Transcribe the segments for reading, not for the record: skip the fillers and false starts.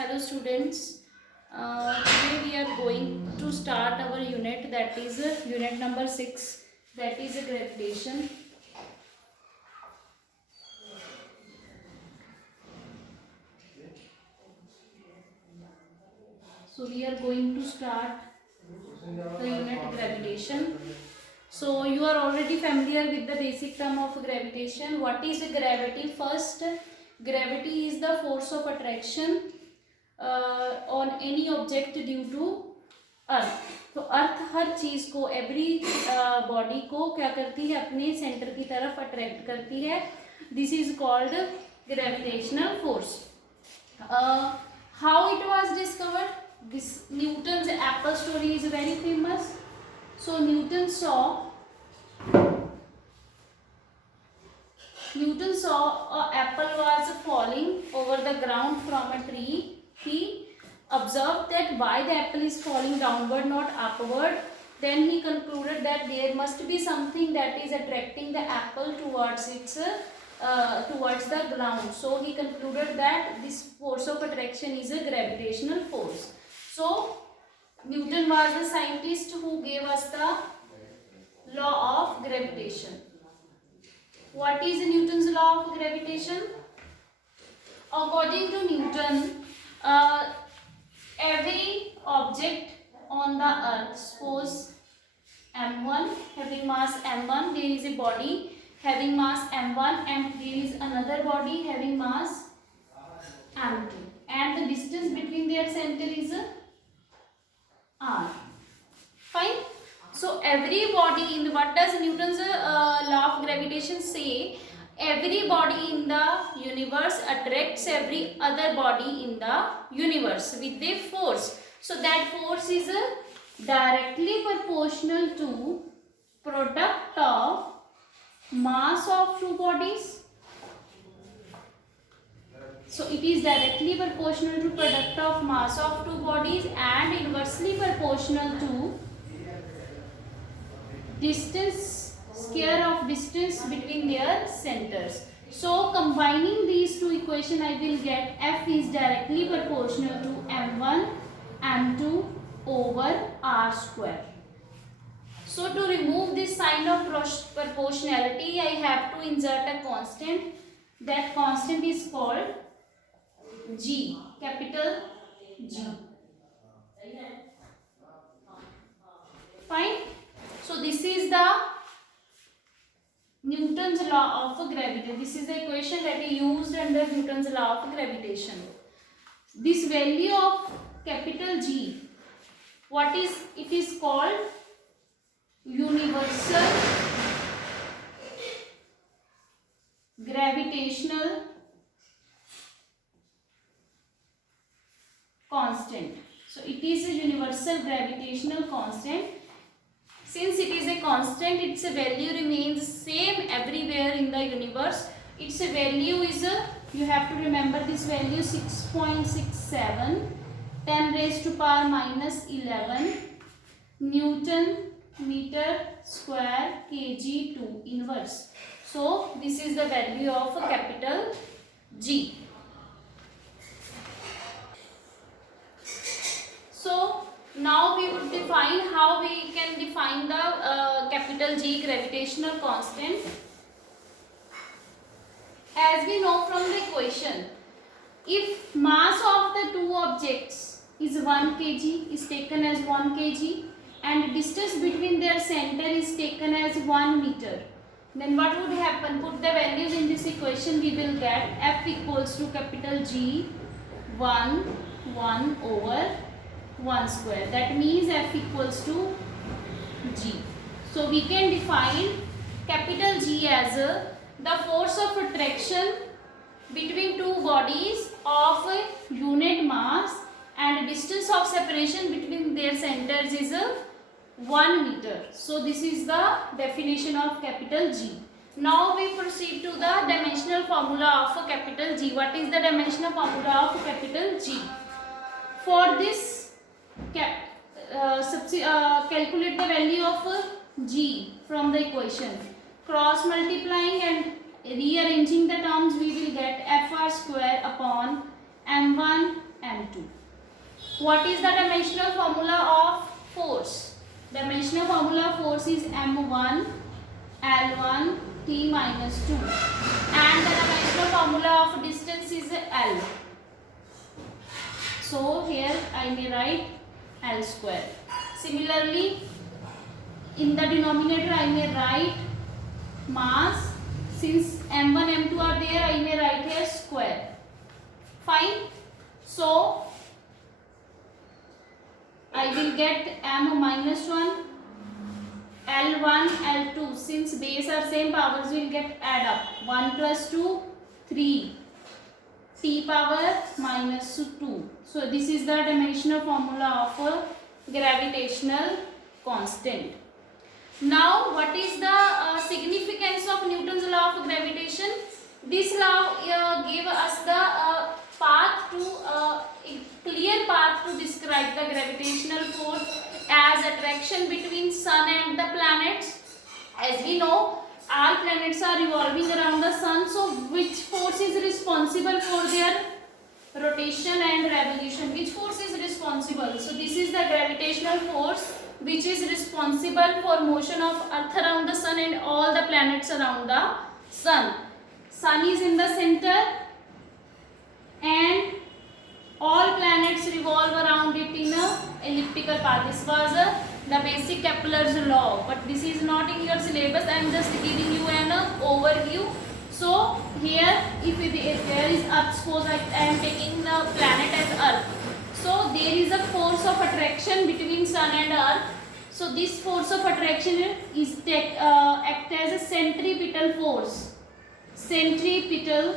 Hello students. Today we are going to start our unit, that is unit number 6, that is gravitation. So we are going to start the unit gravitation. So you are already familiar with the basic term of gravitation. What is gravity? First, gravity is the force of attraction on any object due to अर्थ. तो अर्थ हर चीज को, every body को क्या करती है, अपने centre की तरफ अट्रैक्ट करती है. This is called gravitational force. How it was discovered? This Newton's Apple story is very famous. So Newton saw a apple was falling over the ground from a tree. He observed that why the apple is falling downward, not upward. Then he concluded that there must be something that is attracting the apple towards the ground. So he concluded that this force of attraction is a gravitational force. So Newton was the scientist who gave us the law of gravitation. What is Newton's law of gravitation? According to Newton, every object on the earth, suppose m1 having mass m1, there is a body having mass m1 and there is another body having mass m2, and the distance between their center is r. Fine. So every body in the, what does Newton's law of gravitation say? Every body in the universe attracts every other body in the universe with a force. So that force is directly proportional to product of mass of two bodies. So it is directly proportional to product of mass of two bodies and inversely proportional to distance, square of distance between their centers. So combining these two equations, I will get F is directly proportional to m1 m2 over r square. So to remove this sign of proportionality, I have to insert a constant. That constant is called G, capital G. Fine. So this is the Newton's law of gravitation. This is the equation that is used under Newton's law of gravitation. This value of capital G, what is it is called? Universal gravitational constant. So it is a universal gravitational constant. Since it is a constant, its value remains same everywhere in the universe. Its value is, you have to remember this value, 6.67, 10 raised to power minus 11 Newton meter square kg to inverse. So this is the value of a capital G. So now we would define how we can define the capital G gravitational constant. As we know from the equation, if mass of the two objects is 1 kg, is taken as 1 kg, and distance between their center is taken as 1 meter, then what would happen? Put the values in this equation, we will get F equals to capital G 1 over 1 square. That means F equals to G. So we can define capital G as the force of attraction between two bodies of unit mass and distance of separation between their centers is 1 meter. So this is the definition of capital G. Now we proceed to the dimensional formula of capital G. What is the dimensional formula of capital G? For this, calculate the value of G from the equation. Cross multiplying and rearranging the terms, we will get Fr square upon m1 m2. m2. What is the dimensional formula of force? Dimensional formula of force is m1 L1 T minus 2, and the dimensional formula of distance is L. So here I may write L square. Similarly, in the denominator I may write mass. Since m1 m2 are there, I may write here square. Fine. So I will get m minus 1 L1 L2. Since base are same, powers will get add up. 1 plus 2 3 t power minus 2. So this is the dimensional formula of a gravitational constant. Now what is the significance of Newton's law of gravitation? This law gave us the path to a clear path to describe the gravitational force as attraction between sun and the planets. As we know, all planets are revolving around the sun, so which force is responsible for their rotation and revolution? Which force is responsible? So this is the gravitational force which is responsible for motion of earth around the sun and all the planets around the sun. Sun is in the center and all planets revolve around it in a elliptical path. This was the basic Kepler's law, but this is not in your syllabus. I am just giving you an overview. So here, if there is Earth, suppose I am taking the planet as Earth. So there is a force of attraction between sun and Earth. So this force of attraction is act as a centripetal force. Centripetal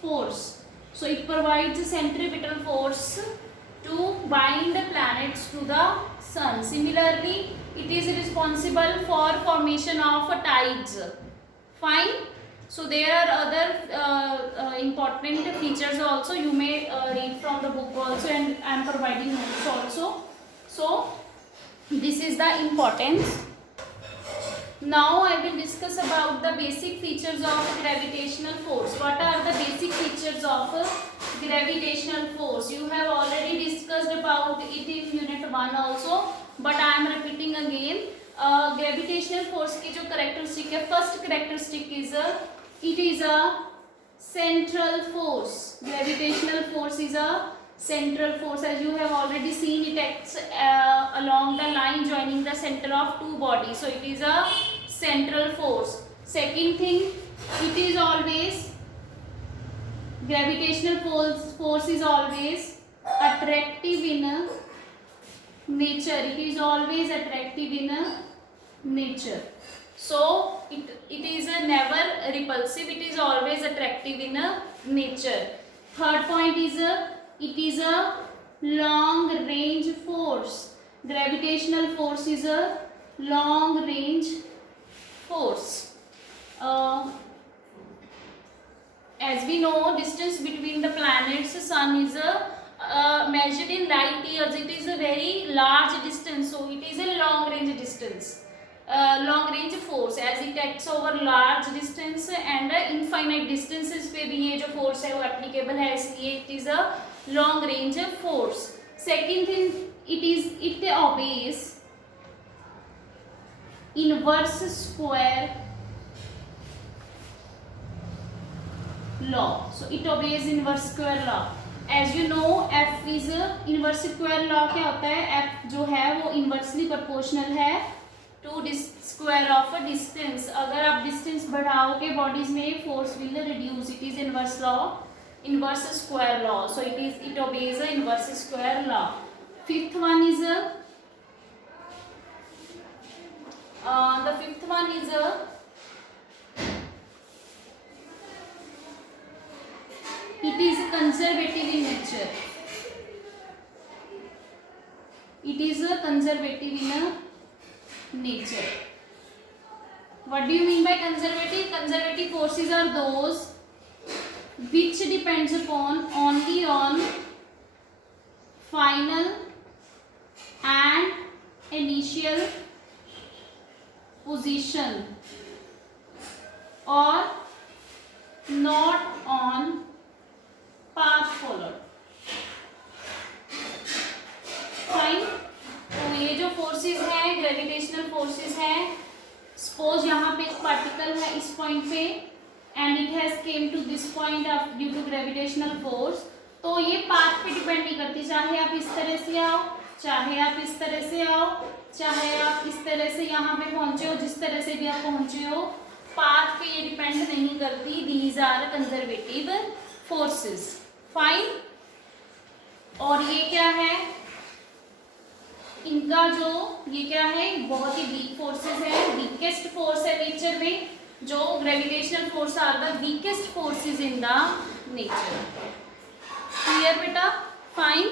force. So it provides a centripetal force to bind the planets to the sun. Similarly, it is responsible for formation of tides. Fine. So there are other important features also. You may read from the book also, and I am providing notes also. So this is the importance. Now I will discuss about the basic features of gravitational force. What are the basic features of gravitational force? You have already discussed about it in unit 1 also, but I am repeating again. Gravitational force की जो characteristic है, first characteristic is it is a central force. Gravitational force is a central force. As you have already seen, it acts along the line joining the center of two bodies. So it is a central force. Second thing, it is always, gravitational force is always attractive in nature. It is always attractive in nature. So it is never repulsive. It is always attractive in nature. Third point is it is a long range force. Gravitational force is a long range force. As we know, distance between the planets, sun is measured in light years. It is a very large distance, so it is a long range distance. Long range force, as it acts over large distance and infinite distances पे भी ये जो force है वो applicable है, इसलिए it is a long range force. Second thing, it obeys inverse square law. So it obeys inverse square law. As you know, F is inverse square law. क्या होता है? F जो है वो inversely proportional है to square of a distance. अगर आप distance बढ़ाओगे bodies में, force will reduce. It is inverse law, inverse square law. So it obeys a inverse square law. Fifth one is it is conservative in nature. It is a conservative in nature. What do you mean by conservative? Conservative forces are those which depends upon only on final and initial position or not on path followed. Forces हैं, suppose यहाँ पे एक particle है इस point पे and it has came to this point due to gravitational force, तो ये path पे डिपेंड नहीं करती, चाहे आप इस तरह से आओ, चाहे आप इस तरह से आओ, चाहे आप इस तरह से यहाँ पे पहुंचे हो, जिस तरह से भी आप पहुंचे हो, पाथ पे ये डिपेंड नहीं करती। These are conservative forces. Fine. और ये क्या है, इनका जो ये क्या है, बहुत ही वीक फोर्सेस है, वीकेस्ट फोर्स है नेचर में, जो gravitational force are the weakest forces in the nature. Clear बेटा? Fine.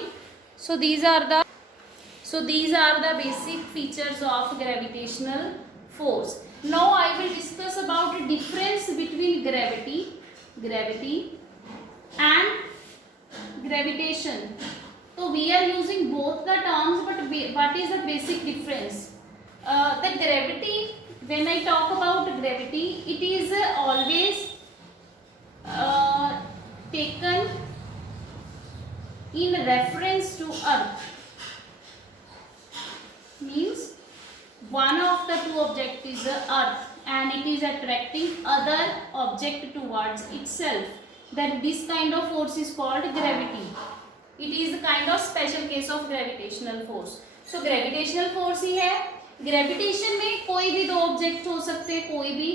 So these are the basic features of gravitational force. Now I will discuss about the difference between gravity and gravitation. So we are using both the terms, but what is the basic difference? The gravity, when I talk about gravity, it is always taken in reference to Earth. Means one of the two object is the Earth and it is attracting other object towards itself. Then this kind of force is called gravity. It is the kind of special case of gravitational force. So gravitational force ही है. Gravitation में कोई भी दो object हो सकते हैं, कोई भी,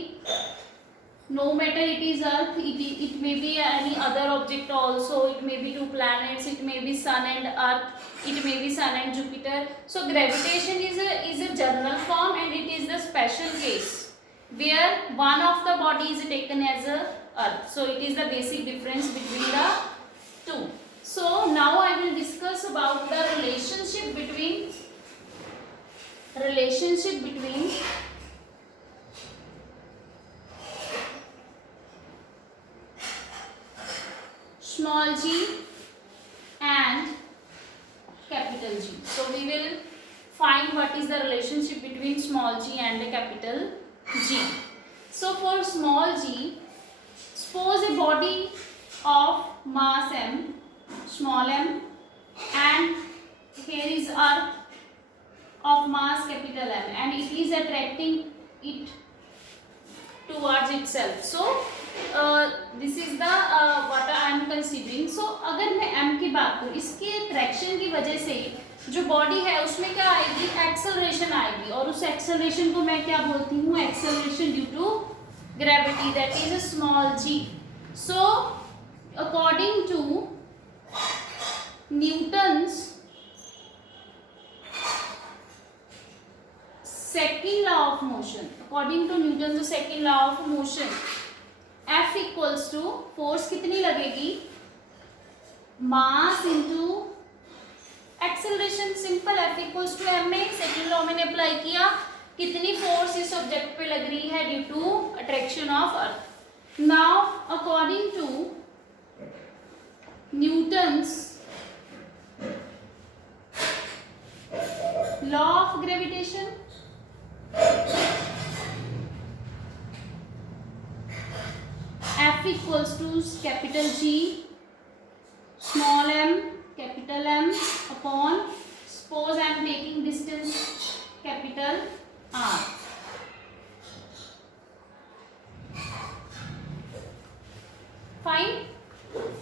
no matter it is Earth, it may be any other object also, it may be two planets, it may be Sun and Earth, it may be Sun and Jupiter. So gravitation is a general form and it is the special case where one of the body is taken as a Earth. So it is the basic difference between the two. So now I will discuss about the relationship between small g and capital G. So we will find what is the relationship between small g and capital G. So for small g, suppose a body of mass m, small m, and here is Earth of mass capital M and it is attracting it towards itself. So this is the what I am considering. So अगर मैं M की बात करूँ, इसके attraction की वजह से जो body है उसमें क्या आएगी, acceleration आएगी, और उस acceleration को मैं क्या बोलती हूँ, acceleration due to gravity, that is a small g. So according to Newton's second law of motion, F equals to force कितनी लगेगी, mass into acceleration. Simple. F equals to m में सेकेंड लॉ मैंने apply किया, कितनी force इस object पे लग रही है due to attraction of earth. Now according to Newton's law of gravitation, F equals to capital G, small m, capital M upon, suppose I am taking distance capital R. Fine.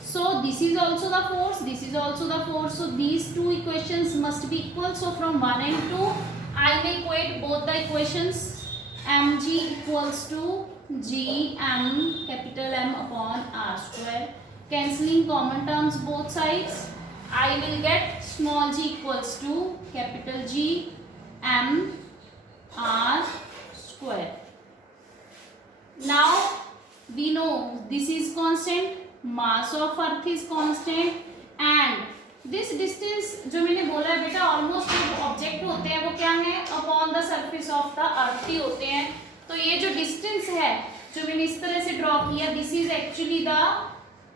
So this is also the force, this is also the force. So these two equations must be equal. So from 1 and 2, I may equate both the equations. Mg equals to Gm capital M upon R square. Cancelling common terms both sides, I will get small g equals to capital G M R square. Now we know this is constant, mass of earth is constant, and this distance जो मैंने बोला है बेटा, almost जो object होते हैं वो क्या है, upon the surface of the earth ही होते हैं. तो ये जो डिस्टेंस है जो मैंने इस तरह से ड्रॉ किया, this is actually the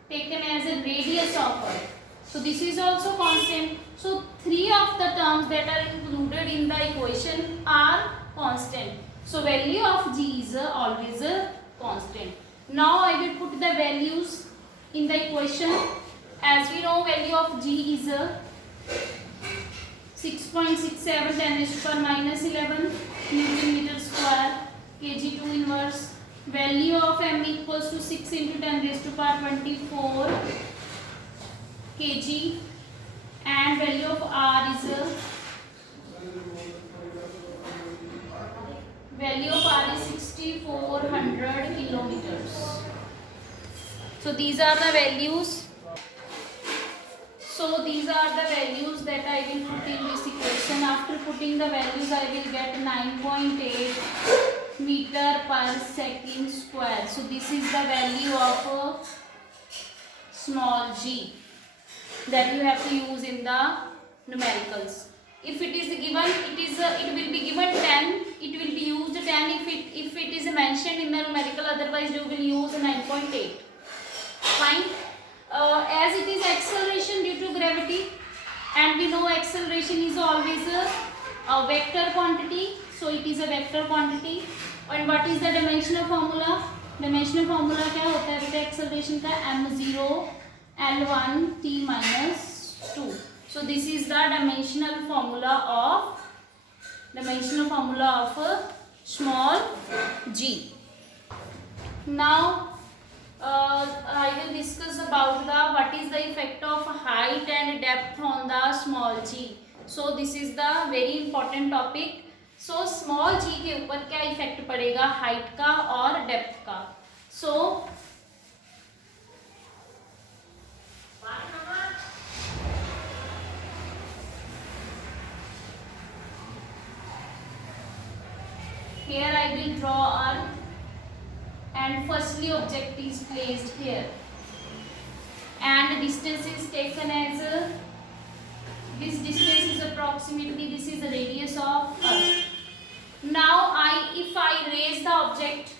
taken as a radius of earth. So this is also constant. So 3 of the terms that are included in the equation are constant. So value of g is always constant. Now I will put the values in the equation. As we know, value of g is 6.67 10 raised to power minus 11. Newton meter square, kg2 inverse. Value of m equals to 6 into 10 raised to power 24 kg, and value of r is value of r is 6400 kilometers. So these are the values. So these are the values that I will put in this equation. After putting the values, I will get 9.8 meter per second square. So this is the value of small g that you have to use in the numericals. If it is given, it will be given 10. It will be used 10 if it is mentioned in the numerical. Otherwise, you will use 9.8. Fine. As it is acceleration due to gravity, and we know acceleration is always a vector quantity, so it is a vector quantity. And what is the dimensional formula? Dimensional formula क्या होता है बेटा acceleration का? m0 l1 t minus 2. So this is the dimensional formula of small g. Now I will discuss about what is the effect of height and depth on the small g. So this is the very important topic. So small g के ऊपर क्या effect पड़ेगा height का और depth का. So here I will draw earth, and firstly object is placed here, and distance is taken as this distance is approximately, this is the radius of earth. Now if I raise the object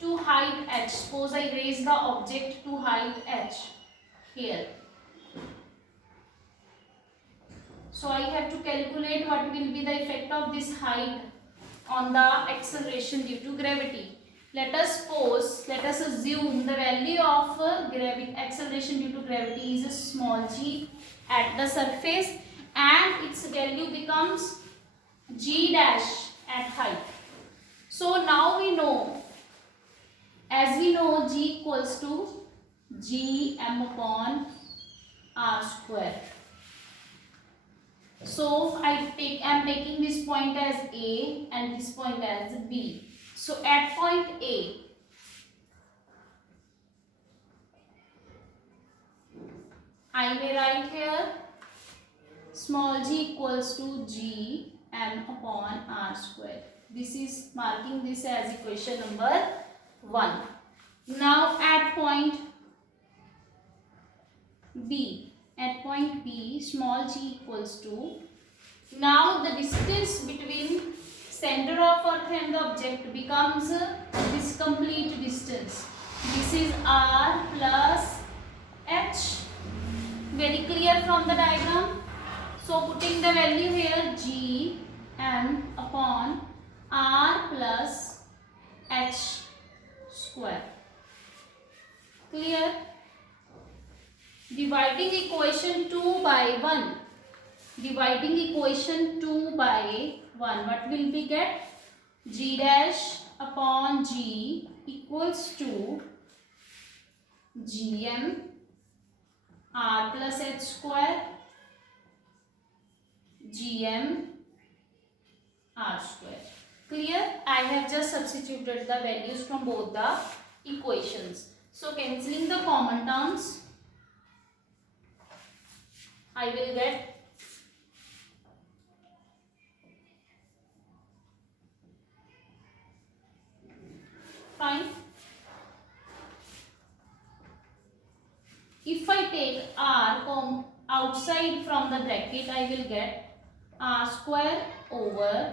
to height h, suppose I raise the object to height h here, so I have to calculate what will be the effect of this height on the acceleration due to gravity. Let us assume the value of acceleration due to gravity is small g at the surface, and its value becomes g dash at height. So now we know, as we know, g equals to g m upon r square. So I am taking this point as A and this point as B. So at point A, I may write here small g equals to g m upon r square. This is marking this as equation number 1. Now at point B, small g equals to, now the distance between center of earth and the object becomes this complete distance. This is r plus h. Very clear from the diagram. So putting the value here, g m upon r plus h square. Clear? Dividing equation 2 by 1. Dividing equation 2 by 1. What will we get? G dash upon g equals to gm r plus h square gm r square. Clear? I have just substituted the values from both the equations. So cancelling the common terms, I will get fine. If I take r outside from the bracket, I will get r square over,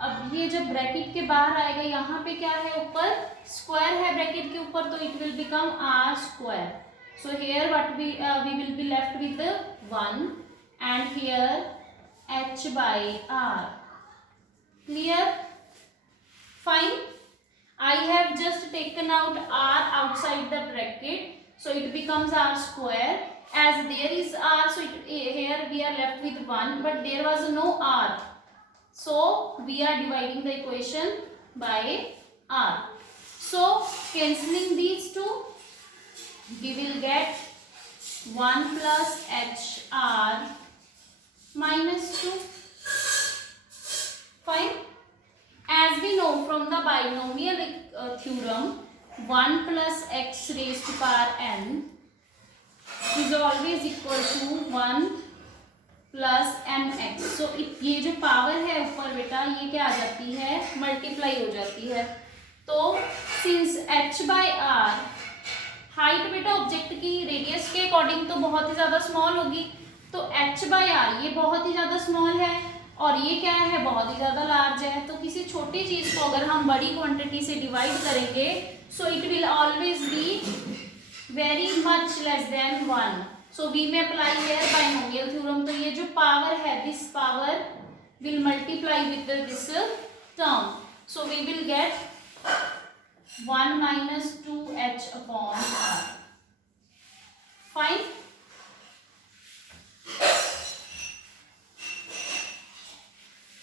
अब ये जब bracket के बाहर आएगा, यहाँ पे क्या है ऊपर स्क्वायर है ब्रैकेट के ऊपर, तो it will become r square. So here what we will be left with 1, and here h by r. Clear? Fine. I have just taken out r outside the bracket, so it becomes r square. As there is r, so here we are left with 1, but there was no r. So we are dividing the equation by r. So cancelling these two, we will get 1 plus hr minus 2. Fine. As we know from the binomial theorem, 1 plus x raised to power n is always equal to 1 plus M X. So ये जो power है ऊपर बेटा ये क्या आ जाती है, multiply हो जाती है. तो since H by R, height बेटा ऑब्जेक्ट की रेडियस के अकॉर्डिंग तो बहुत ही ज्यादा स्मॉल होगी, तो एच बाय आर ये बहुत ही ज्यादा स्मॉल है और ये क्या है, बहुत ही ज्यादा लार्ज है. तो किसी छोटी चीज को अगर हम बड़ी क्वांटिटी से डिवाइड करेंगे, so it will always be very much less than 1. So we may apply here binomial theorem. तो ये जो power है, this power will multiply with this term. So we will get 1 minus 2h upon r. Fine.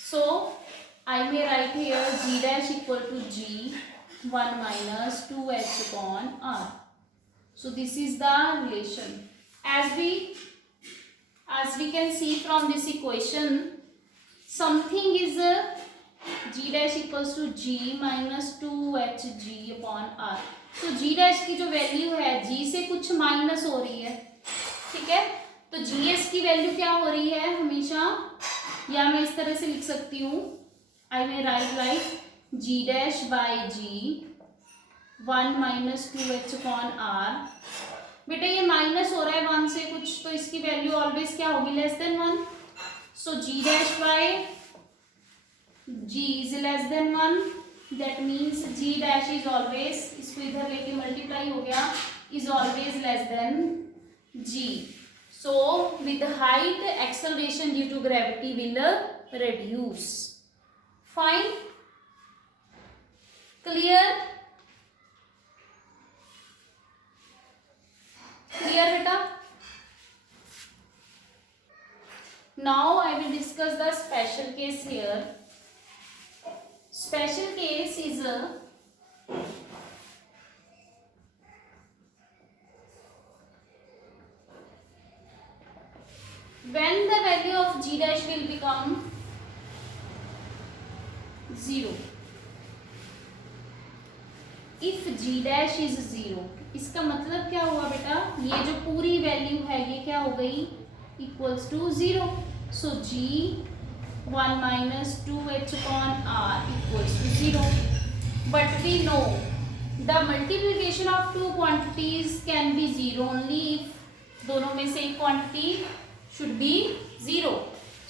So I may write here g dash equal to g 1 minus 2h upon r. So this is the relation. As we can see from this equation, something is g dash equals to g minus 2hg upon r. So g dash की जो value है, g से कुछ minus हो रही है, ठीक है. तो gs की वैल्यू क्या हो रही है हमेशा, या मैं इस तरह से लिख सकती हूँ, I may write like g dash by g 1 minus 2h upon r. बेटा ये माइनस हो रहा है 1 से कुछ, तो इसकी वैल्यू ऑलवेज क्या होगी, less than 1. So G dash by G is less than 1. That means G dash is always, इसको इधर लेके मल्टीप्लाई हो गया, is always less than G. So with height acceleration due to gravity will reduce. Fine. Clear. Clear beta? Now I will discuss the special case here. Special case is when the value of g dash will become 0. If g dash is 0, इसका मतलब क्या हुआ बेटा, ये जो पूरी value है ये क्या हो गई, equals to 0. So g 1 minus 2h upon r equals to 0. But we know the multiplication of two quantities can be 0 only if दोनों में से एक quantity should be 0.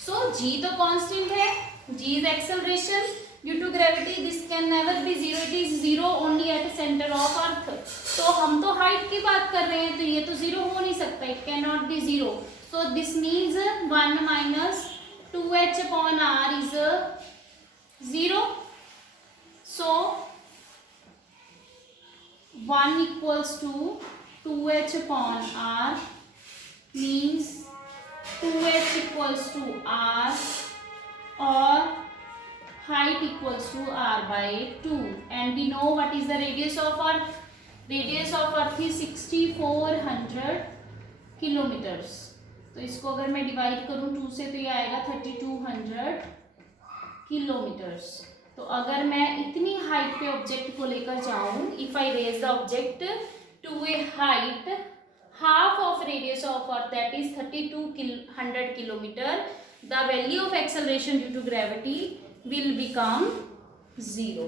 So g तो कांस्टेंट है, g is acceleration due to gravity, this can never be 0, it is 0 only at the center of earth. तो हम तो height की बात कर रहे हैं, तो ये तो 0 हो नहीं सकता, it cannot be 0. So this means 1 minus 2h upon r is 0. So 1 equals to 2h upon r means 2h equals to r or height equals to r by 2. And we know what is the radius of earth. Radius of earth is 6400 kilometers. तो इसको अगर मैं divide करूँ 2 से तो ये आएगा 3200 kilometres. तो अगर मैं इतनी हाइट पे ऑब्जेक्ट को लेकर जाऊँ, if I raise the object to a height half of radius of earth, that is 3200 kilometer, the value of acceleration due to gravity will become 0.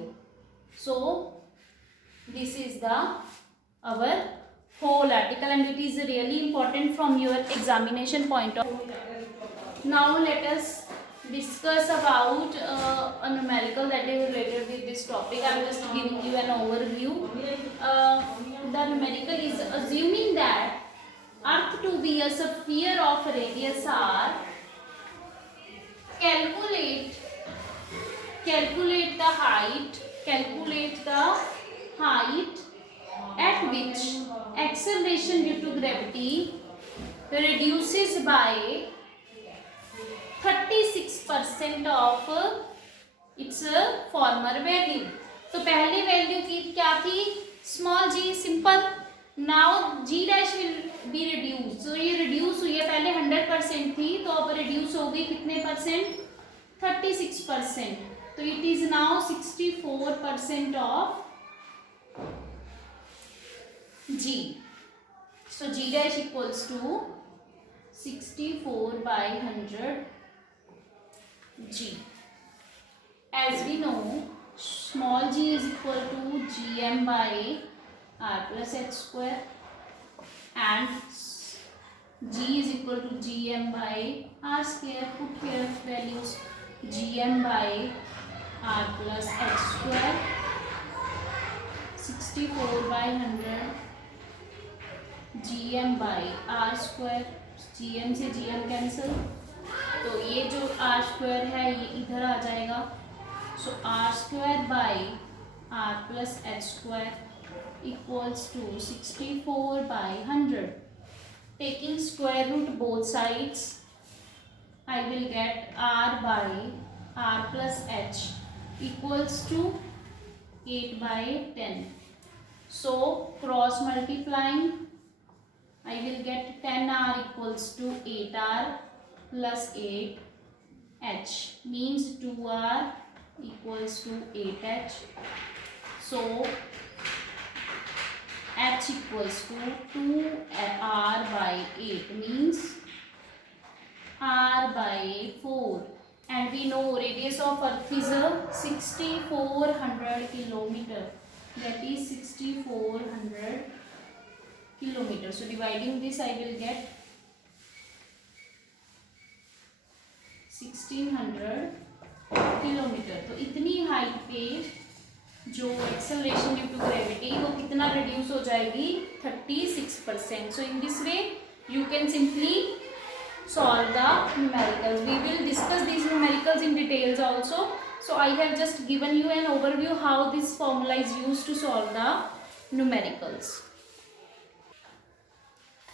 So this is the our whole article and it is really important from your examination point of view. Now let us discuss about a numerical that is related with this topic. I am just giving you an overview. The numerical is assuming that earth to be a sphere of radius r, calculate the height at which acceleration due to gravity reduces by 36% 50% of its former value. तो पहली value की क्या थी, small G, simple. Now G dash will be reduce, तो ये reduce हुई है, पहले 100% थी तो अब रिड्यूस हो गई कितने परसेंट, 36%। तो it is now 64% of G. So G dash equals to 64/100 G. As we know, small g is equal to Gm by R plus H square, and G is equal to Gm by R square. Put here values, Gm by R plus H square, 64/100 Gm by R square, Gm से Gm cancel, तो ये जो R square है ये इधर आ जाएगा। सो R square by R plus H square equals to 64/100. Taking square root both sides, I will get R by R plus H equals to 8/10. So cross multiplying, I will get 10R equals to 8R plus 8H, means 2R equals to 8H. So H equals to 2R by 8, means R by 4. And we know radius of earth is 6400 kilometer, that is 6400 kilometer. So dividing this, I will get 1600 kilometre. तो इतनी height पे जो acceleration due to gravity वो कितना reduce हो जाएगी, 36%। So in this way you can simply solve the numericals. We will discuss these numericals in details also. So I have just given you an overview how this formula is used to solve the numericals.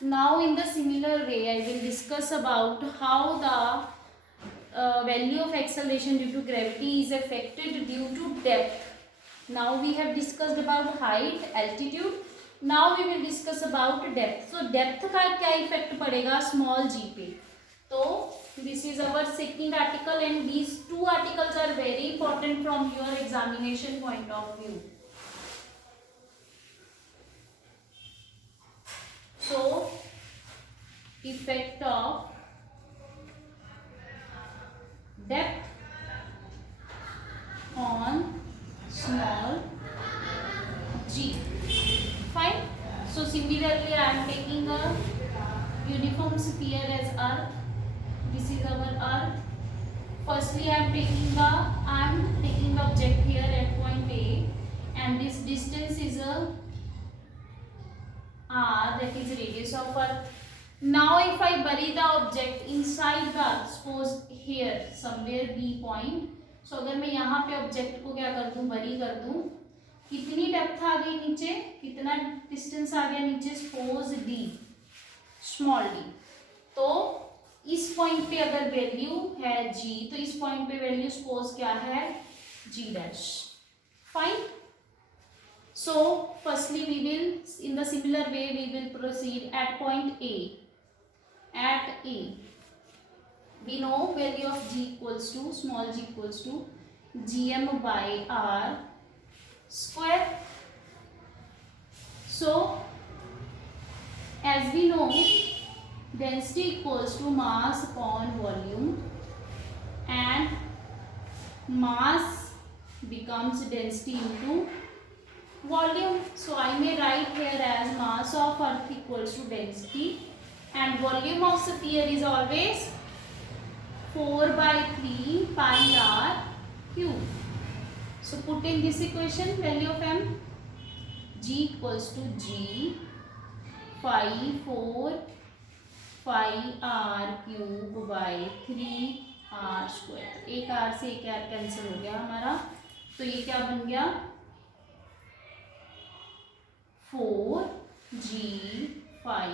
Now in the similar way I will discuss about how the value of acceleration due to gravity is affected due to depth. Now we have discussed about height, altitude. Now we will discuss about depth. So depth का क्या effect पड़ेगा small g पे। तो this is our second article and these two articles are very important from your examination point of view. So effect of depth on small g. Fine. So similarly I am taking a uniform sphere as earth. This is our earth. Firstly I am taking the object here at point A, and this distance is a R, that is radius of earth. Now if I bury the object inside the earth, suppose here somewhere B point, so अगर मैं यहाँ पे object को क्या कर दूं, बरी कर दूं, कितनी डेप्थ आ गई नीचे, कितना डिस्टेंस आ गया नीचे, सपोज D, स्मॉल d। तो इस पॉइंट पे अगर वैल्यू है G, तो इस पॉइंट पे वैल्यू सपोज क्या है, G dash. Fine. So firstly we will, in the similar way we will proceed at point A. At A we know value of G equals to, small g equals to Gm by R square. So as we know, density equals to mass upon volume, and mass becomes density into volume. So I may write here as mass of earth equals to density, and volume of sphere is always 4/3 pi r cube. So put in this equation value of m, G equals to G phi 4 pi r cube by 3 r square. एक r से एक r cancel हो गया हमारा, तो ये क्या बन गया, 4g phi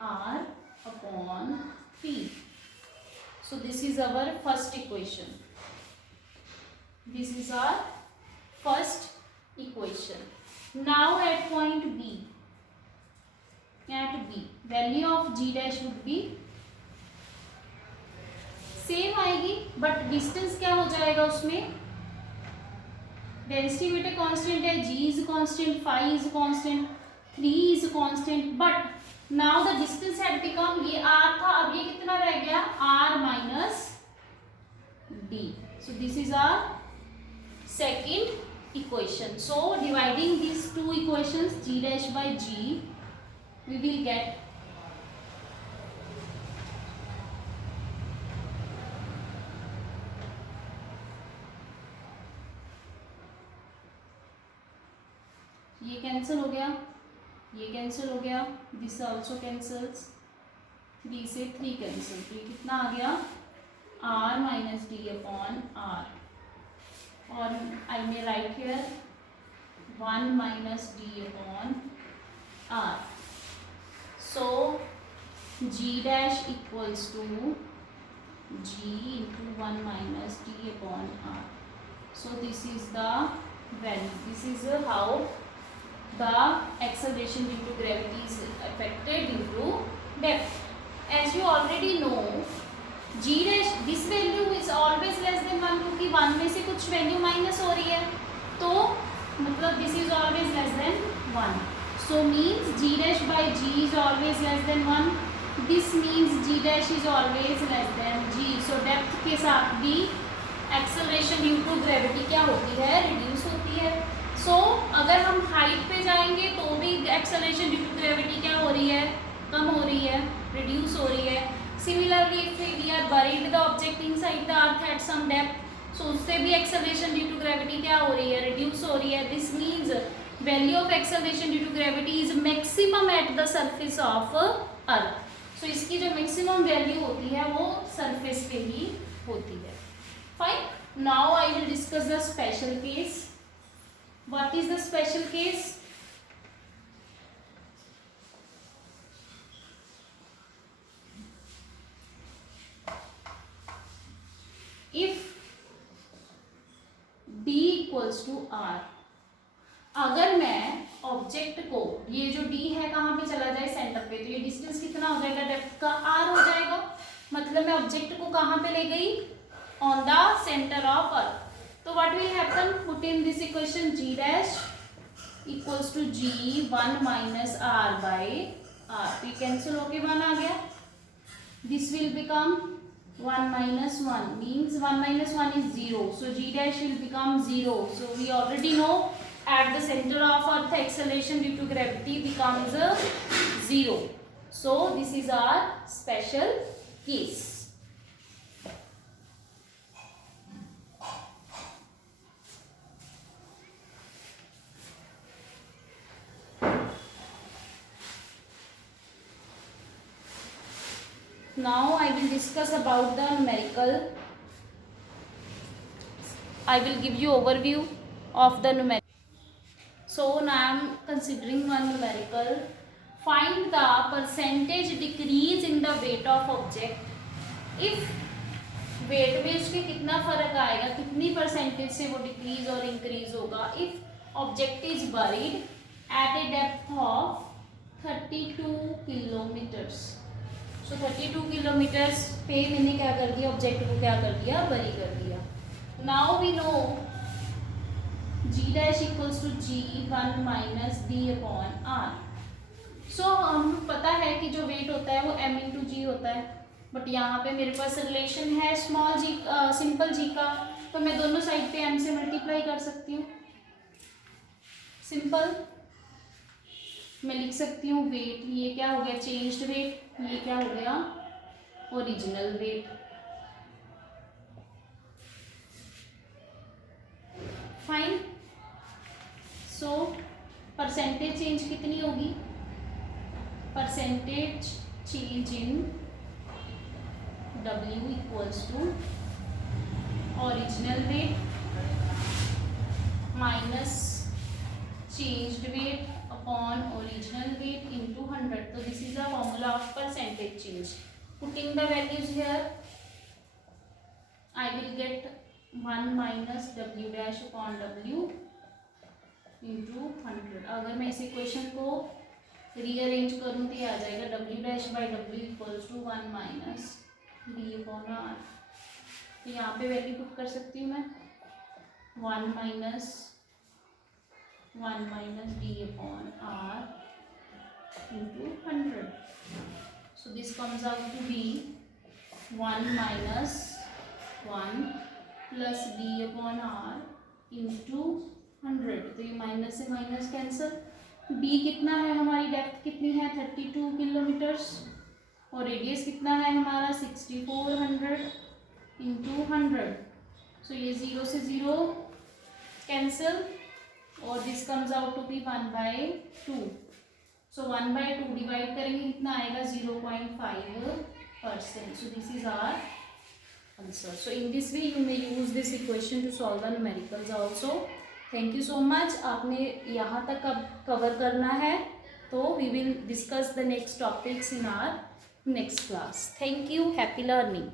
r upon p. So this is our first equation. This is our first equation. Now at point B, value of g dash would be same आएगी, बट डिस्टेंस क्या हो जाएगा उसमें, डेंसिटी बेटा कांस्टेंट है, g is constant, phi is constant, 3 is constant, but now the distance had become, ये r था, अब ये कितना रह गया, r minus d. So this is our second equation. So dividing these two equations, g dash by g, we will get ये cancel हो गया, ये कैंसिल हो गया, दिस ऑल्सो कैंसल्स, 3 से 3 कैंसिल, तो ये कितना आ गया, r minus D upon r, और I may write here 1 minus D upon r. So g dash equals to g into 1 minus D upon r. So this is the value, this is how the acceleration due to gravity is affected due to depth. As you already know, g dash, this value is always less than 1, क्योंकि 1 में से कुछ value minus हो रही है, तो मतलब this is always less than 1. So means g dash by g is always less than 1. This means g dash is always less than g. So depth के साथ भी acceleration due to gravity क्या होती है, reduce होती है. सो अगर हम हाइट पे जाएंगे तो भी एक्सेलरेशन ड्यू टू ग्रेविटी क्या हो रही है, कम हो रही है, रिड्यूस हो रही है. Similarly if we are buried the object inside the earth at some depth, so उससे भी एक्सेलरेशन ड्यू टू ग्रेविटी क्या हो रही है, रिड्यूस हो रही है. This means value of acceleration due to gravity is maximum at the surface of earth. So इसकी जो मैक्सिमम वैल्यू होती है वो सरफेस पे ही होती है. Fine. Now I will discuss the special case. What is the special case? If d equals to r, अगर मैं ऑब्जेक्ट को, ये जो d है कहाँ पे चला जाए, सेंटर पे, तो ये डिस्टेंस कितना हो जाएगा, डेप्थ का r हो जाएगा. मतलब मैं ऑब्जेक्ट को कहाँ पे ले गई, on the centre of earth. तो what will happen, put in this equation, g dash equals to g 1 minus r by r. तो ये कैंसिल होके 1 आ गया. This will become 1 minus 1, means 1 minus 1 is 0. So g dash will become 0. So we already know at the center of earth acceleration due to gravity becomes 0. So this is our special case. Now I will discuss about the numerical. I will give you overview of the numerical. So now I am considering one numerical. Find the percentage decrease in the weight of object. If weight में उसके कितना फर्क आएगा, कितनी percentage से वो decrease और increase होगा. If object is buried at a depth of 32 kilometers. So 32 kilometres पे मैंने क्या कर दिया, ऑब्जेक्ट को क्या कर दिया, बरी कर दिया. Now we know g dash equals to g 1 minus d upon r. So हम पता है कि जो वेट होता है वो m इंटू जी होता है, बट यहाँ पे मेरे पास रिलेशन है स्मॉल g, सिंपल g का, तो मैं दोनों साइड पे m से मल्टीप्लाई कर सकती हूँ. सिंपल मैं लिख सकती हूँ वेट, ये क्या हो गया, चेंज्ड वेट, ये क्या हो गया, original weight. Fine. So percentage change कितनी होगी, percentage change in W equals to original weight minus changed weight upon original weight into 100. So this is the formula of percentage change. Putting the values here, I will get 1 minus w dash upon w into 100. अगर मैं इस equation को rearrange करूँ तो ये आ जाएगा w dash by w equals to 1 minus d upon r. तो यहाँ पे वैल्यू पुट कर सकती हूँ मैं 1 minus d upon r into 100. So this comes out to be 1 minus 1 plus d upon r into 100. तो ये माइनस से माइनस कैंसिल. b कितना है, हमारी डेप्थ कितनी है 32 किलोमीटर्स और रेडियस कितना है हमारा 6400 इंटू 100. सो ये 0 से 0 कैंसिल और this comes out to be 1/2. So 1/2 divide करेंगे कितना आएगा 0.5%. So this is our answer. So in this way you may use this equation to solve the numericals also. Thank you so much. आपने यहाँ तक अब cover करना है, तो we will discuss the next topics in our next class. Thank you. Happy learning.